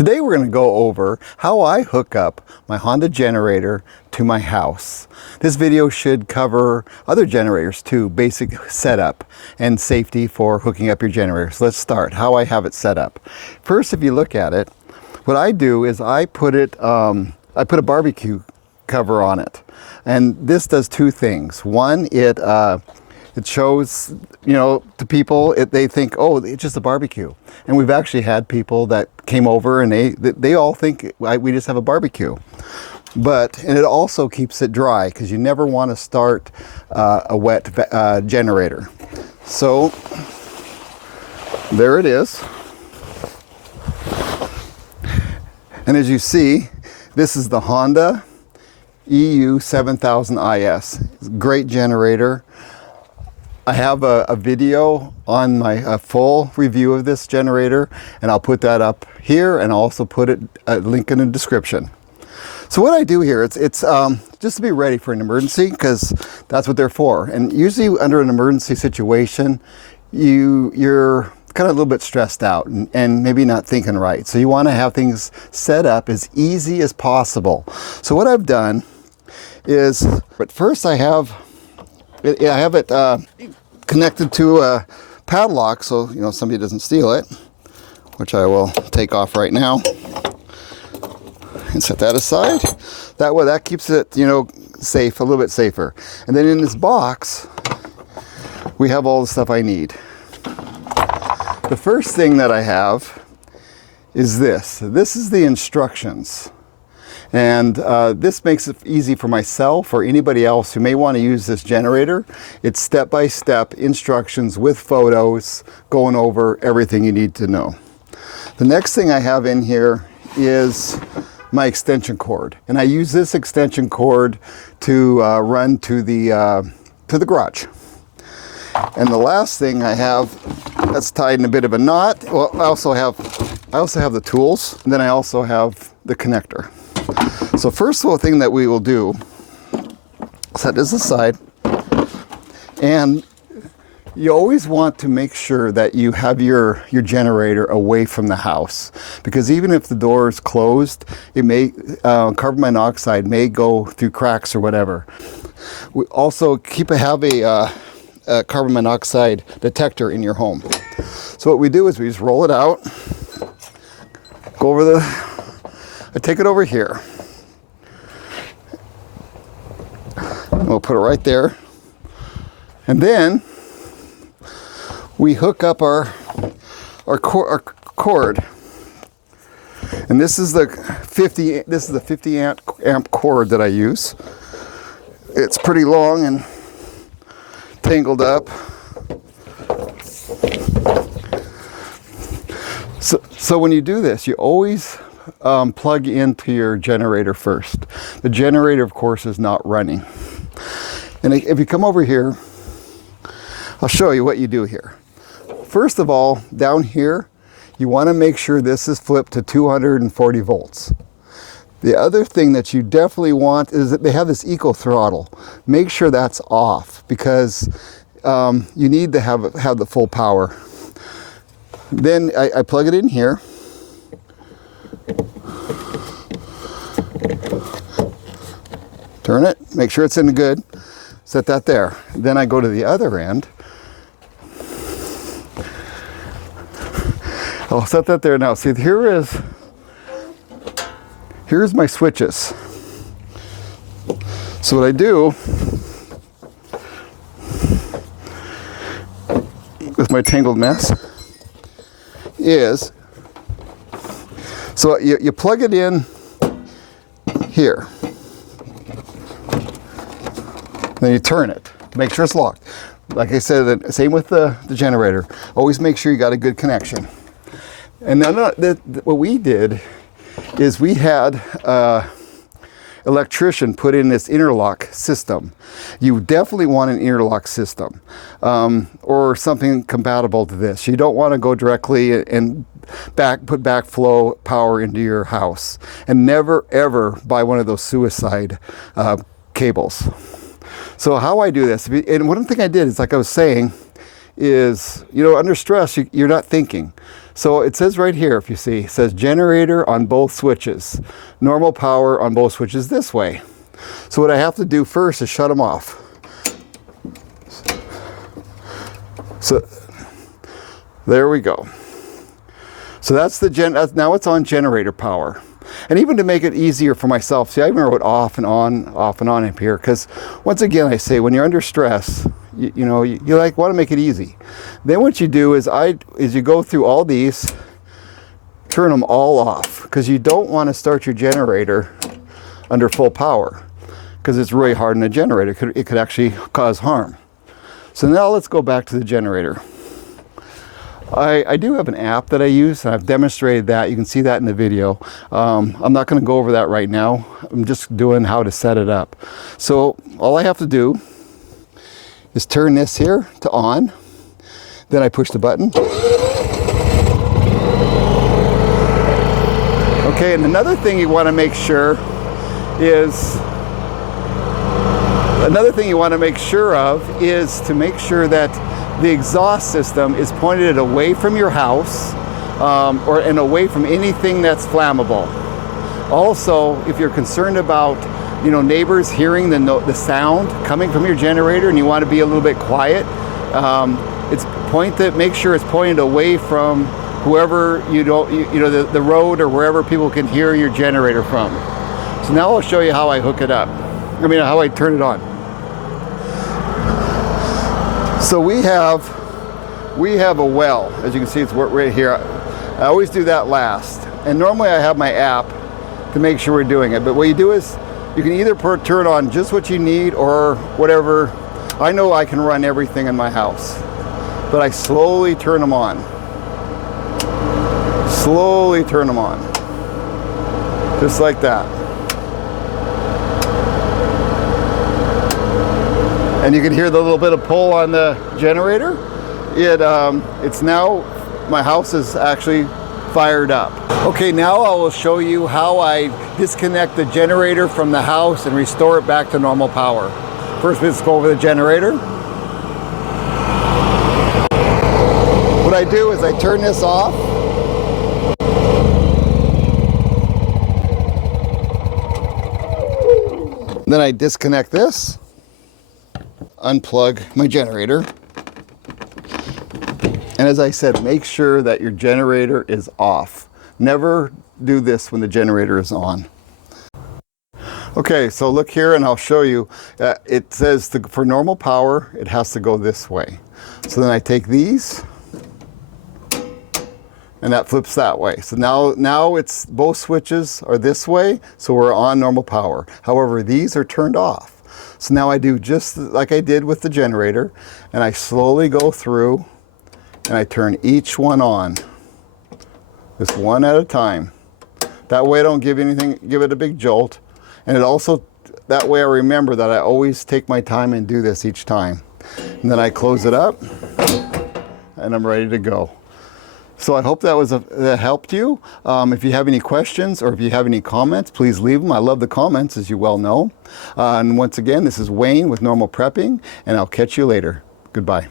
Today we're going to go over how I hook up my Honda generator to my house. This video should cover other generators too, basic setup and safety for hooking up your generator. So let's start, how I have it set up. First, if you look at it, what I do is I put a barbecue cover on it. And this does two things. One, it shows, to people, they think, oh, it's just a barbecue. And we've actually had people that came over and they all think we just have a barbecue. And it also keeps it dry because you never want to start a wet generator. So there it is. And as you see, this is the Honda EU7000is. It's a great generator. I have a video on my full review of this generator, and I'll put that up here, and I'll also put a link in the description. So what I do here, it's just to be ready for an emergency, because that's what they're for. And usually under an emergency situation, you're kind of a little bit stressed out and maybe not thinking right. So you want to have things set up as easy as possible. So what I've done is, but first I have it connected to a padlock so somebody doesn't steal it, which I will take off right now and set that aside. That way, that keeps it safe, a little bit safer. And then in this box we have all the stuff I need. The first thing that I have is this. This is the instructions. And this makes it easy for myself or anybody else who may want to use this generator. It's step-by-step instructions with photos going over everything you need to know. The next thing I have in here is my extension cord. And I use this extension cord to run to the garage. And the last thing I have that's tied in a bit of a knot, well, I also have the tools, and then I also have the connector. So first of all, thing that we will do, set this aside, and you always want to make sure that you have your generator away from the house, because even if the door is closed, it may carbon monoxide may go through cracks or whatever. We also have a carbon monoxide detector in your home. So what we do is we just roll it out, go over I take it over here. We'll put it right there. And then we hook up our cord. And this is the 50 amp cord that I use. It's pretty long and tangled up. So when you do this, you always plug into your generator first. The generator, of course, is not running. And if you come over here, I'll show you what you do here. First of all, down here, you want to make sure this is flipped to 240 volts. The other thing that you definitely want is that they have this eco throttle. Make sure that's off, because you need to have the full power. Then I plug it in here. Turn it, make sure it's in the good, set that there. Then I go to the other end. I'll set that there now. See, here's my switches. So what I do with my tangled mess is, so you plug it in here. Then you turn it, make sure it's locked. Like I said, same with the generator. Always make sure you got a good connection. And then what we did is we had electrician put in this interlock system. You definitely want an interlock system or something compatible to this. You don't want to go directly and put backflow power into your house. And never ever buy one of those suicide cables. So how I do this, and one thing I did is, like I was saying, is, under stress, you're not thinking. So it says right here, if you see, it says generator on both switches. Normal power on both switches this way. So what I have to do first is shut them off. So there we go. So that's the now it's on generator power. And even to make it easier for myself, see, I even wrote off and on up here, because once again, I say when you're under stress, you know, you like want to make it easy. Then what you do is you go through all these, turn them all off, because you don't want to start your generator under full power, because it's really hard in a generator. It could actually cause harm. So now let's go back to the generator. I do have an app that I use, and I've demonstrated that. You can see that in the video. I'm not going to go over that right now. I'm just doing how to set it up. So all I have to do is turn this here to on. Then I push the button. Okay, and another thing you want to make sure is to make sure that the exhaust system is pointed away from your house and away from anything that's flammable. Also, if you're concerned about, you know, neighbors hearing the sound coming from your generator and you want to be a little bit quiet, make sure it's pointed away from whoever the road or wherever people can hear your generator from. So now I'll show you how I hook it up. How I turn it on. So we have a well. As you can see, it's right here. I always do that last. And normally I have my app to make sure we're doing it. But what you do is you can either turn on just what you need or whatever. I know I can run everything in my house, but I slowly turn them on. Slowly turn them on. Just like that. And you can hear the little bit of pull on the generator. It's now, my house is actually fired up. Okay, now I will show you how I disconnect the generator from the house and restore it back to normal power. First, let's go over the generator. What I do is I turn this off. Then I disconnect this. Unplug my generator. And as I said, make sure that your generator is off. Never do this when the generator is on. Okay, so look here and I'll show you. It says for normal power, it has to go this way. So then I take these and that flips that way. So now it's both switches are this way, so we're on normal power. However, these are turned off. So now I do just like I did with the generator, and I slowly go through and I turn each one on, just one at a time. That way I don't give it a big jolt. And it also, that way I remember that I always take my time and do this each time. And then I close it up and I'm ready to go. So I hope that helped you. If you have any questions or if you have any comments, please leave them. I love the comments, as you well know. And once again, this is Wayne with Normal Prepping, and I'll catch you later. Goodbye.